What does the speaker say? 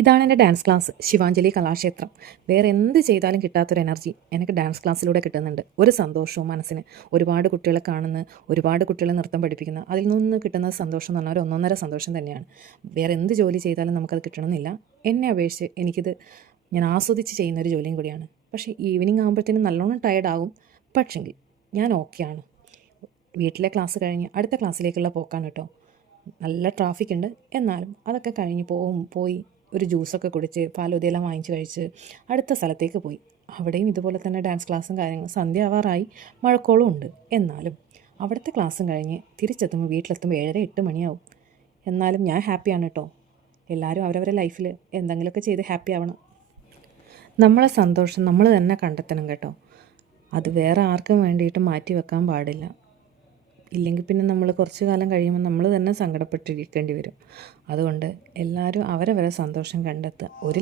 ഇതാണ് എൻ്റെ dance class, Shivanjali Kalakshetra. വേറെ എന്ത് ചെയ്താലും കിട്ടാത്തൊരു എനർജി എനിക്ക് ഡാൻസ് ക്ലാസ്സിലൂടെ കിട്ടുന്നുണ്ട്. ഒരു സന്തോഷവും മനസ്സിന്. ഒരുപാട് കുട്ടികളെ കാണുന്നു, ഒരുപാട് കുട്ടികളെ നൃത്തം പഠിപ്പിക്കുന്നു. അതിൽ നിന്ന് കിട്ടുന്ന സന്തോഷം എന്ന് പറഞ്ഞാൽ ഒരു ഒന്നൊന്നര സന്തോഷം തന്നെയാണ്. വേറെ എന്ത് ജോലി ചെയ്താലും നമുക്കത് കിട്ടണമെന്നില്ല. എന്നെ അപേക്ഷിച്ച് ഞാൻ ആസ്വദിച്ച് ചെയ്യുന്നൊരു ജോലിയും കൂടിയാണ്. പക്ഷേ ഈവനിങ് ആകുമ്പോഴത്തേനും നല്ലോണം ടയർഡാകും. പക്ഷെങ്കിൽ ഞാൻ ഓക്കെയാണ്. വീട്ടിലെ ക്ലാസ് കഴിഞ്ഞ് അടുത്ത ക്ലാസ്സിലേക്കുള്ള പോക്കാണ് കേട്ടോ. നല്ല ട്രാഫിക് ഉണ്ട്, എന്നാലും അതൊക്കെ കഴിഞ്ഞ് പോയി ഒരു ജ്യൂസൊക്കെ കുടിച്ച് പാലുദിയെല്ലാം വാങ്ങിച്ച് കഴിച്ച് അടുത്ത സ്ഥലത്തേക്ക് പോയി. അവിടെയും ഇതുപോലെ തന്നെ ഡാൻസ് ക്ലാസ്സും കാര്യങ്ങളും. സന്ധ്യ ആവാറായി, മഴക്കോളും ഉണ്ട്. എന്നാലും അവിടുത്തെ ക്ലാസ്സും കഴിഞ്ഞ് തിരിച്ചെത്തുമ്പോൾ വീട്ടിലെത്തുമ്പോൾ 7-8 മണിയാവും. എന്നാലും ഞാൻ ഹാപ്പിയാണ് കേട്ടോ. എല്ലാവരും അവരവരുടെ ലൈഫിൽ എന്തെങ്കിലുമൊക്കെ ചെയ്ത് ഹാപ്പി ആവണം. നമ്മളെ സന്തോഷം നമ്മൾ തന്നെ കണ്ടെത്തണം കേട്ടോ. അത് വേറെ ആർക്കും വേണ്ടിയിട്ട് മാറ്റി വെക്കാൻ പാടില്ല. ഇല്ലെങ്കിൽ പിന്നെ നമ്മൾ കുറച്ച് കാലം കഴിയുമ്പോൾ നമ്മൾ തന്നെ സങ്കടപ്പെട്ടിരിക്കേണ്ടി വരും. അതുകൊണ്ട് എല്ലാവരും അവരവരെ സന്തോഷം കണ്ടെത്തുക. ഒരു